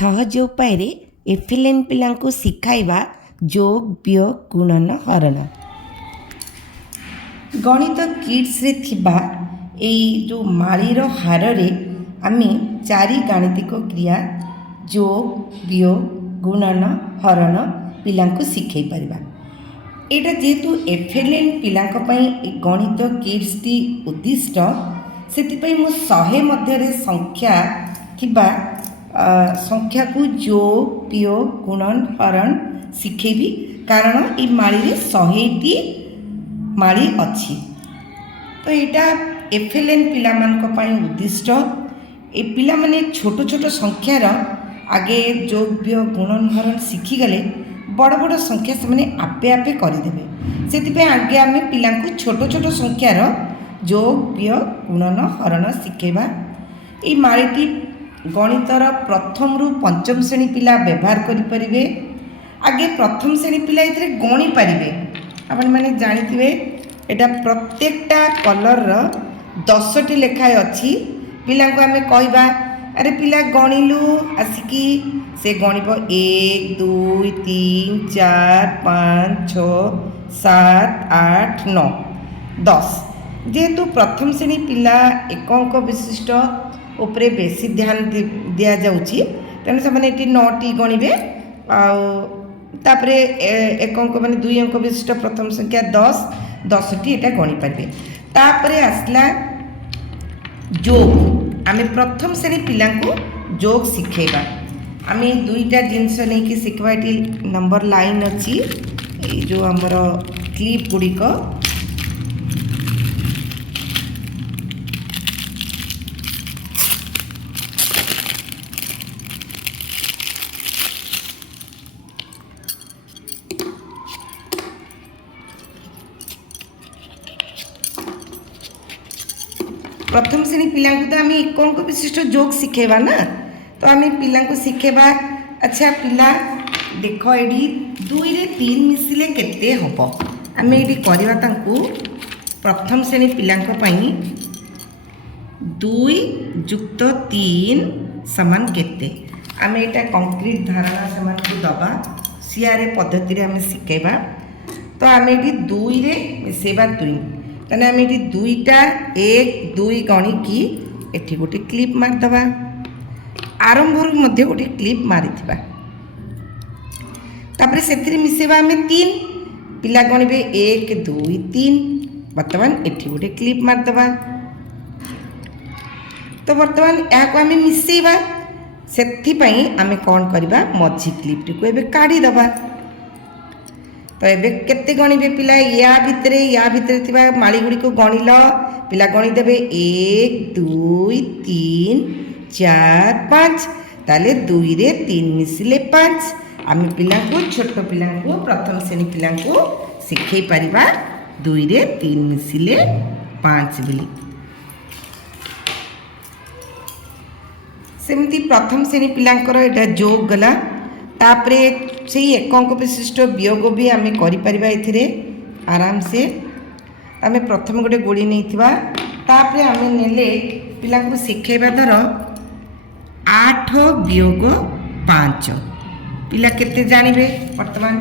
सहज उपाय एफएलएन पिला शिखाइबा जोग वियोग गुणन हरण। गणित किड्स रे थिबा एई जो माळीर हार रे आमे चारि गाणितिक क्रिया जोग वियोग गुणन हरण पिलांकु शिखाई परिबा। एटा जेतु एफएलएन पिलांक पई गणित किड्स टी उद्दिष्ट सेतिपई मो 100 मध्यरे संख्या थिबा संख्या को जोग वियोग गुणन हरण शिखेबी कारण ये माली रे 100टी माली अच्छी। तो यहाँ एफएलएन पिला मानक पई उद्दिष्ट ए पिला माने छोट छोट संख्यार आगे जोग वियोग गुणन हरण शिखिगले बड़ बड़ संख्या से माने आपे आपे करदेवे। से आगे आम पिला छोट छोट संख्यार जोग वियोग गुणन हरण शिखेबा। ये मालीटी गणितर प्रथम रु पंचम श्रेणी पिला व्यवहार करें। आगे प्रथम श्रेणी पिला ये गणी पारे। आपण मैंने जानिथिबे एटा प्रत्येकटा कलर 10टी लेखाएं अच्छी। पिला को आम कहवा अरे पिला गणिलु आसिकी से गणिब 1 2 3 4 5 6 7 8 9 10। जेहेतु प्रथम श्रेणी पिला एक अंक विशिष्ट उपरे बेसी ध्यान दिया जाउची तेणु से माने 9टी गणिबे तापरे एक अंक माने 2 अंक विशिष्ट प्रथम संख्या 10टी एटा गणी पारे। तापरे आसला जोग। आमे प्रथम श्रेणी पिला को जोग शिखेबा। आमे दुईटा जिनस नहीं कि शिखबा। ये नंबर लाइन अच्छी ये जो आमर क्लिप गुड़िक प्रथम श्रेणी पिला तो आम एक अंक विशिष्ट जोग शिखेबा ना। तो आम पिला शिखेबा। अच्छा पिला देख ये 2 रे 3 मिसिले केते हबो। आम ये करवा तांकु प्रथम श्रेणी पिला 2 जुक्त 3 समान केते। आम यहाँ कंक्रीट धारणा से दबा सीआर पद्धति आम शिखेबा। तो आम ये 2 रे मिसेबा 2 तेना आम ये 2टा 1 2 गणिकी एठी गोटे क्लिप मारदबा। आरंभ मध्य गोटे क्लिप मारिथिबा। तापरे सेथिरे मिसेबा आम 3 पिला गणिबे 1 2 3। वर्तमान एठी गोटे क्लिप मारदबा। तो वर्तमान या आम मिसेबा सेथिपई आम कौन करबा मझी क्लिपटी को एबे काढ़ी दबा। तो ये केते गणिबे पिला या भितरे थिबा माली गुड़ी को गणिल पिला गणी देबे 1 2 3 4 5। ताले 2 रे 3 मिसिले 5। आम पिला को छोट पिला को प्रथम श्रेणी पिला को शिखई परिबा 2 रे 3 मिसिले 5 बिली। सेमती प्रथम श्रेणी पिलांकर एटा जोग गला। तापरे से एक अंक विशिष्ट वियोग भी आम करें आराम से। आम प्रथम गोटे गोड़ी नहीं तापरे आम नेले पिला को शिखेबा धर 8 वियोग 5 पिला केते जानिबे। वर्तमान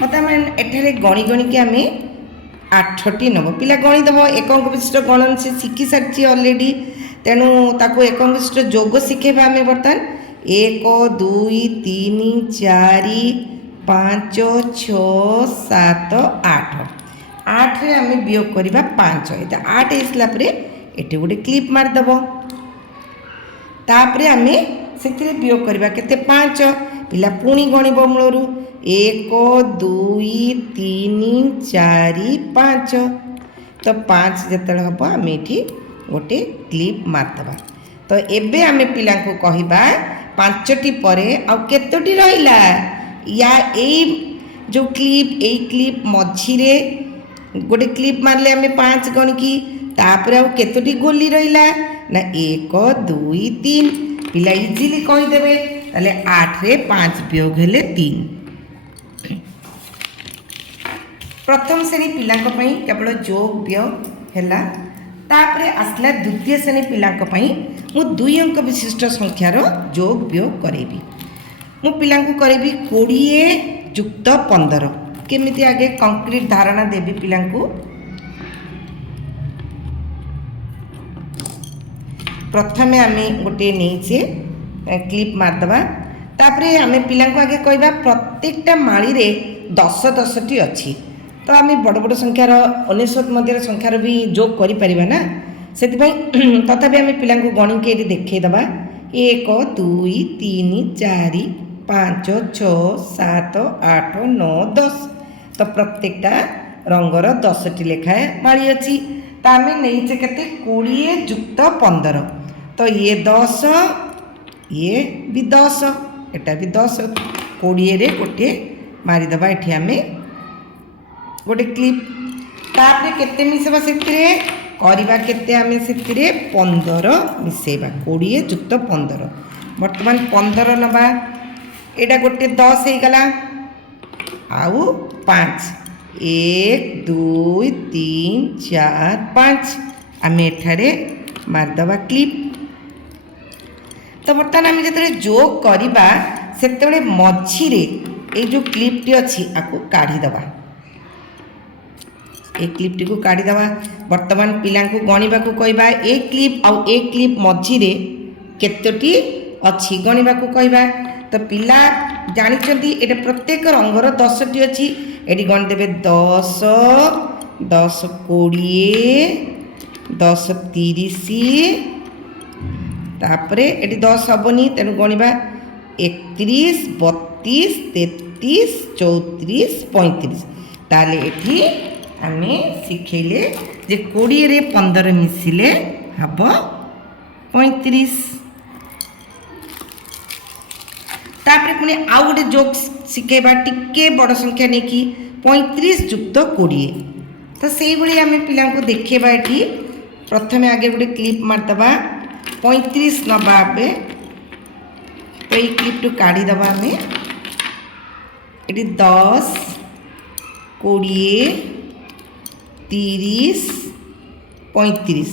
मत आम एठारे गणी गणी के आम 8टी नब। पिला गणी दब एक अंक विशिष्ट गणन से शिखी सारी अलरेडी। तेणु ताको एक अंक विशिष्ट जोग शिखेबा आम बर्तमान 1 2 3 4 5 6 7 8 8 रे आम वियोग करवा 5। ये 8 आसला ये गोटे क्लिप मारदब। तापरे आम से वियोग करवा केते 5 पिला पुणी गणिब मूलर 1 2 3 4 5। तो 5 जिते हम आम ये गोटे क्लिप मारदबा। तो एबे आम पिला को कहबा 5टी परे आउ केतोटी रहिला या एई जो क्लिप मझी रे गोटे क्लिप मारले आम 5 गणिकी तापर आउ केतोटी गोली रहिला ना 1 2 3 पिला इजिली कहीदेवे। ताले 8 रे 5 वियोग हेले 3। प्रथम श्रेणी पिला केवल जोग वियोग है। तापरे आसला द्वितीय श्रेणी पिला मु 2 अंक विशिष्ट संख्यार जोग वियोग करेबी मु पिलांकु करेबी 20 युक्त 15 केमिति आगे कंक्रीट धारणा देबी पिलांकु प्रथमे आमे गोटे नहींचे क्लिप मारदबा तापरे आमे पिलांकु आगे कहबा प्रत्येकटा माळी रे 10 10 टी अछि तो आमे बड़ बड़ संख्यार 19 मध्य संख्यार भी जोग करि परिबा ना सेति भाई तथापि आमे पिलांकु गणी के एटी देखै दबा 1 2 3 4 5 6 7 8 9 10 तो प्रत्येकटा रंगर 10 टी लेखाए माळी अछि तो आमे नहींचे केते 20 युक्त 15 तो ये 10 ये भी 10 एटा भी 10 20 रे गोटे मारिदबा एठी आमे गोटे क्लिप तापरे केते मिसेबा सेतिरे करिबा केते आमे सेतिरे 15 मिसेबा 20 युक्त 15 वर्तमान 15 नबा एटा गोटे 10 हे गला आउ 5 1 2 3 4 5 आमे एठारे मारदबा क्लिप तो बर्तमान आम जो जोग करवा से मझी ये जो क्लिपटी अच्छी आपको काढ़ीदबा ए क्लिपटी को काढ़ीदबा बर्तमान पिला गणवा को कहवा ए क्लिप आउ ए क्लिप मझी केतोटी अच्छी गणवा को कहवा तो पिला जानी ये प्रत्येक रंगर 10 टी अच्छी ये गणिदेवे 10 10 20 10 30 तापरे एटी 10 हेनी तेणु गणवा 31 32 33 34 35 ताले एठी आमे शिखेले जे 20 रे 15 मिसिले हब 35 तापरे पुणी आउ गोटे जोग शिखेबा टिके बड़ संख्या नहीं कि 35 युक्त 20 तो से भाई आम पिला देखेबा एठी प्रथमे आगे गोटे क्लिप मारदबा 35 नबा तो ये क्लिप टू काढ़ीदबा आम ये 10 20 30 35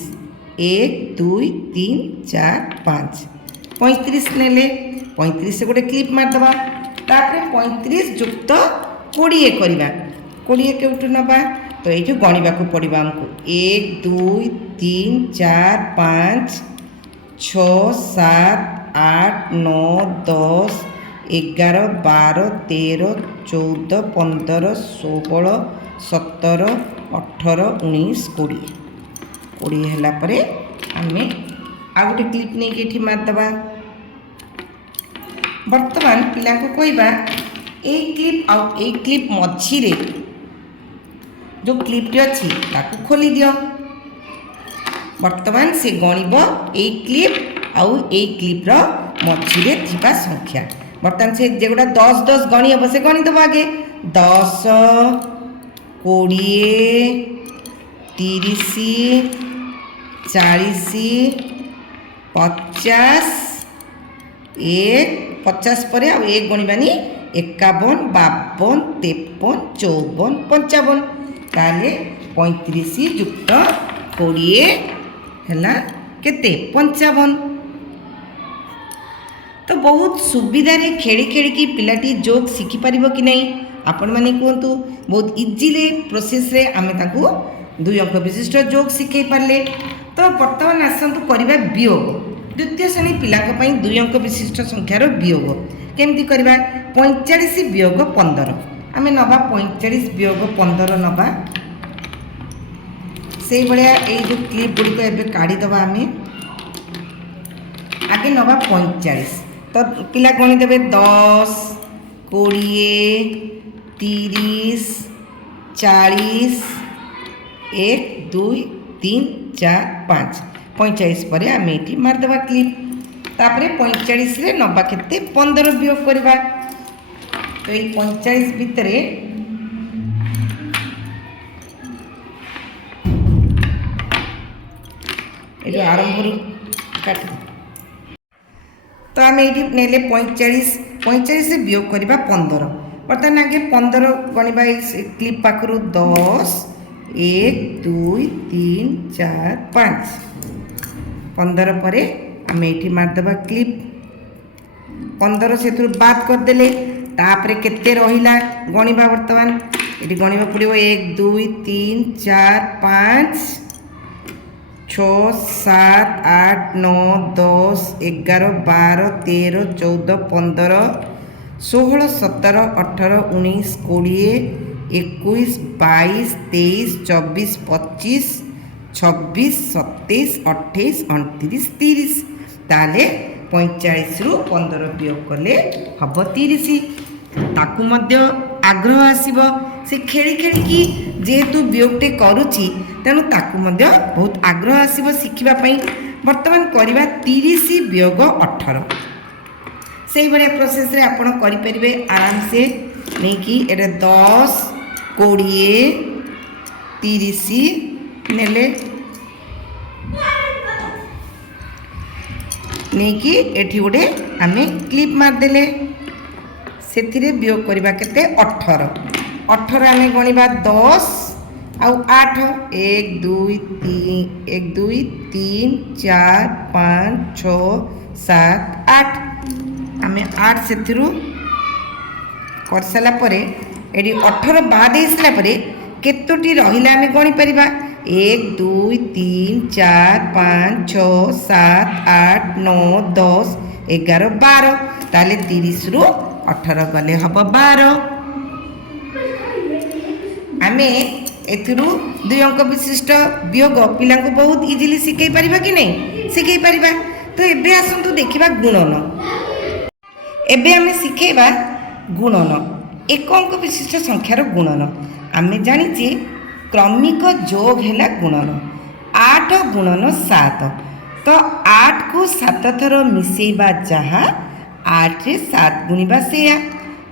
1 2 3 4 5 35 नेले 35 से गोटे क्लिप मारदबा तापर 35 युक्त 20 करवा 20 केउठु नबा तो ये गणवा को पड़ा आमको 1 2 3 4 5 6 7 8 9 10 11 12 13 14 15 16 17 18 19 20 20 है आम आ गोटे क्लिप नहीं कि मारदबा वर्तमान पिला को कहवा ए क्लिप आउ ए क्लिप मझी जो क्लिपटी अच्छी ताकू खोली दियो वर्तमान से गणिब ए क्लिप आउ ए क्लिप्र मझी थिबा संख्या वर्तमान से जेगुड़ा 10 10 गणी हम से गणिदेव आगे 10 20 30 40 50 एक 50 पर आउ एक गणवानी 51 52 53 54 55 ताले 35 युक्त 20 है केते 55 तो बहुत सुविधा रे खेली खेली की पिलाटी जोग शिखी पारिबो कि नहीं आपण माने कहतु बहुत इजीली प्रोसेस रे आमे ताकू 2 अंक विशिष्ट जोग शिखै पारले तो वर्तमान आसंतु करिबा वियोग द्वितीय श्रेणी पिला 2 अंक विशिष्ट संख्यार वियोग केमती करवा 45 वियोग 15 आम नवा 45 वियोग 15 नवा से भाया ये जो क्लिप गुड़िक एवं काढ़ीदबा आम आगे नवा 45 तो पिला गणिदेवे 10 20 30 40 1 2 3 4 5 45 पर आम ये मारदेवा क्लिप तापर 45 रे नबा केते 15 वियोग करवा तो ये 45 भितर ये आरंभ काट तो आम ये नेले 45 से वियोग करवा 15 बर्तमान आगे 15 गणवा क्लिप पाखु 10 1 2 3 4 5 15 पर आम ये मारदेबा क्लिप 15 से बाद करदे तापर केते रहिला गणिबा बर्तमान ये गणिबा पड़ो 1 2 3 4 5 6 7 8 9 10 11 12 13 14 15 16 17 18 19 20 21 22 23 24 25 26 27 28 29 30 ताले 45 रु 15 वियोग कले हम 30 ताकू मध्य आग्रह आसीबो से खेली खेली की जेहेतु वियोगटे करुची तेणु ताकू मध्य बहुत आग्रह आसीबो शिखिबा पई वर्तमान करबा 30 वियोग 18 से भाया प्रोसेस रे आपण करि परिबे आराम से नहीं कि एटा 10 20 30 नेले नहीं कि एठी गोटे आमे क्लिप मारदेले से वियोग करवा केते 18 18 आमे गणिबा 10 आउ 8 1 2 3 1 2 3 4 5 6 7 8 आमे 8 से कर सारा पर ये 18 बाद हो सारा पर केतोटी रहिला आमे गणि परिबा 1 2 3 4 5 6 7 8 9 10 11 12 ताले 30 रु 18 गले हम 12 आमे एथिरु 2 अंक विशिष्ट वियोग पिला को बहुत इजिली शिखै परिबा कि नहीं शिखै परिबा। तो एबे आसंतु देखिबा गुणन एबे आमे शिखैबा गुणन एक अंक विशिष्ट संख्यार गुणन आमे जानिचे क्रमिक जोग है गुणन 8 गुणन 7 तो 8 को 7 थर मिसेबा जहाँ 8 रे 7 गुणिबा से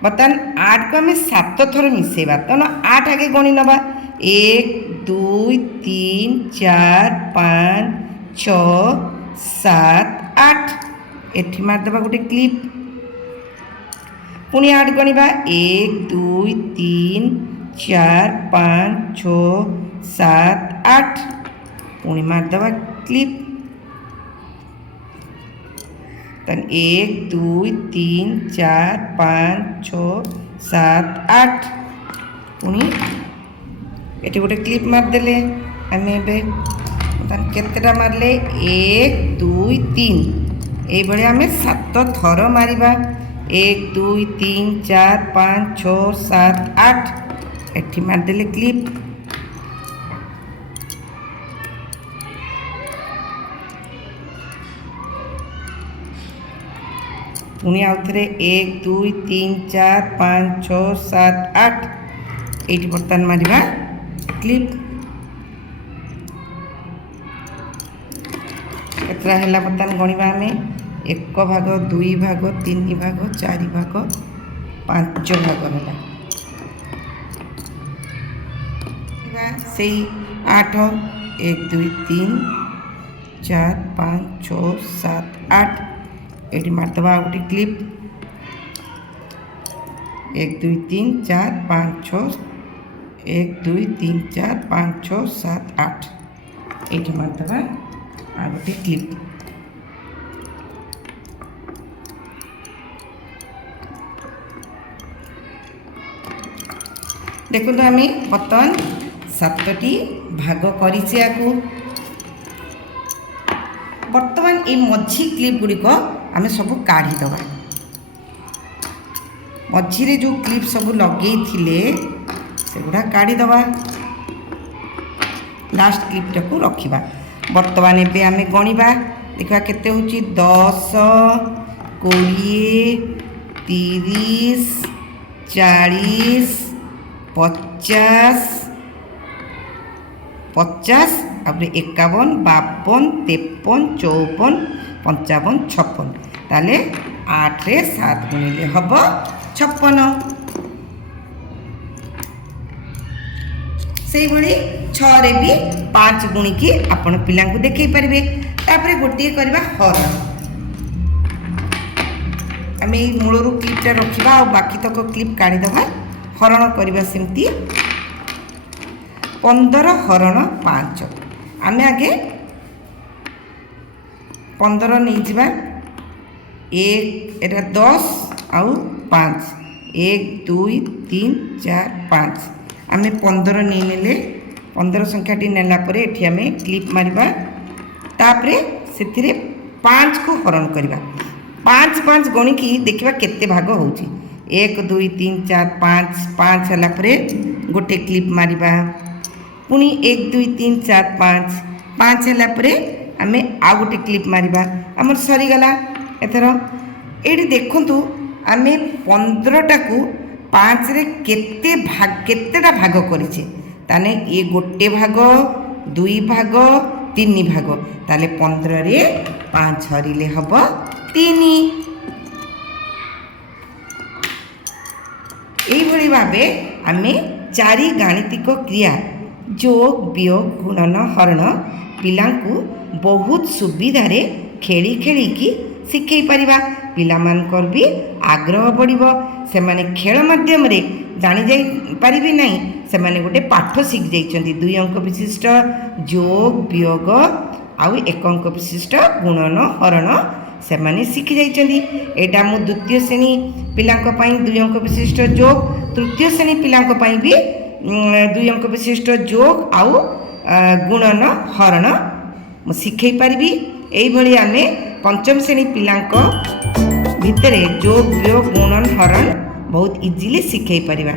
बर्तमान 8 को आम 7 थर मिसेबा तो 8 आगे गणि नवा 1 2 3 4 5 6 7 8 एठी मारदेबा गोटे क्लिप पुणी 8 गणिबा 1 2 3 4 5 6 7 8 पुणी मारदेबा क्लिप 1 2 3 4 5 6 7 8 पुणी ये गोटे क्लिप मारदेले आम केतेटा मारले 1 2 3 ये आम 7 थर मारिबा 1 2 3 4 5 6 7 8 एठी मारदेले क्लिप पुणी आउ थे 1 2 3 4 5 6 7 8 ये बर्तमान मारिबा क्लिप केतरा है बर्तमान गणिबा आम 1 भाग 2 भाग 3 भाग 4 भाग 5 भाग है से 8 1 2 3 4 5 6 7 8 ये मारदेबा गोटे क्लिप 1 2 3 4 5 6 1 2 3 4 5 6 7 8 ये मारदेबा आ गोटे क्लिप देखो तो आम बर्तमान 7टी भाग करिछे आकु बर्तमान ये मझी क्लिप गुड़िक आम सब काढ़ीदबा मझीरे जो क्लिप सब लगे से गुड़ा काढ़ीदबा लास्ट क्लिपटा को रखा बर्तमान एबे आम गणिबा देखा केते होची 10 20 30 40 50 50 आप 51 52 53 54 55 56 ताले 8 रे 7 गुणिले हम 56 से भली 6 रे भी 5 गुणिकी आपण पिला को देखै परिबे तापरे गोटे करबा हरण आम मूलरू क्लिपटा रखा और बाकी तक क्लिप काढ़ी दबा हरण करबा सेमती 15 हरण 5 आम आगे 15 नहीं जावा एक एटा 10 आउ 5 1 2 3 4 5 आम 15 नहीं नेले 15 संख्याटी नेला परे एठी आम क्लिप मारिबा तापरे सेथिरे 5 को हरण करवा 5 5 गणिकी देखिबा केते भाग होउची 1 2 3 4 5 5 हला परे गोटे क्लिप मारिबा पुनी 1 2 3 4 5 5 हला परे आमे आ गोटे क्लिप मारिबा हमर सरी गला एथर एडी देखंतु आमे 15 टाकू 5 रे केतेटा भाग करिचे ताने ये गोटे भाग 2 भाग 3 भाग ताले 15 रे 5 हरिले हबो 3 एई भली भाबे आमे चारि गाणितिक क्रिया जोग वियोग गुणन हरण पिलांकु बहुत सुविधा रे खेली खेली की शिखई परिबा पिलामानकर भी आग्रह बढ़िबो से माने खेल माध्यम रे जानि जाई परिबे नाही से माने गोटे पाठ शिख जाइछन्ती 2 अंक विशिष्ट जोग वियोग आउ 1 अंक विशिष्ट गुणन हरण से माने शिखि जाइछन्ती एटा मु द्वितीय श्रेणी पिलांक पई 2 अंक विशिष्ट जोग तृतीय श्रेणी पिलांक पई भी 2 अंक विशिष्ट जोग आउ गुणन हरण मु शिखई परिबी एई भली आमे पंचम श्रेणी पिलांक भितरे जोग वियोग गुणन हरण बहुत इजीली शिखई परिबा।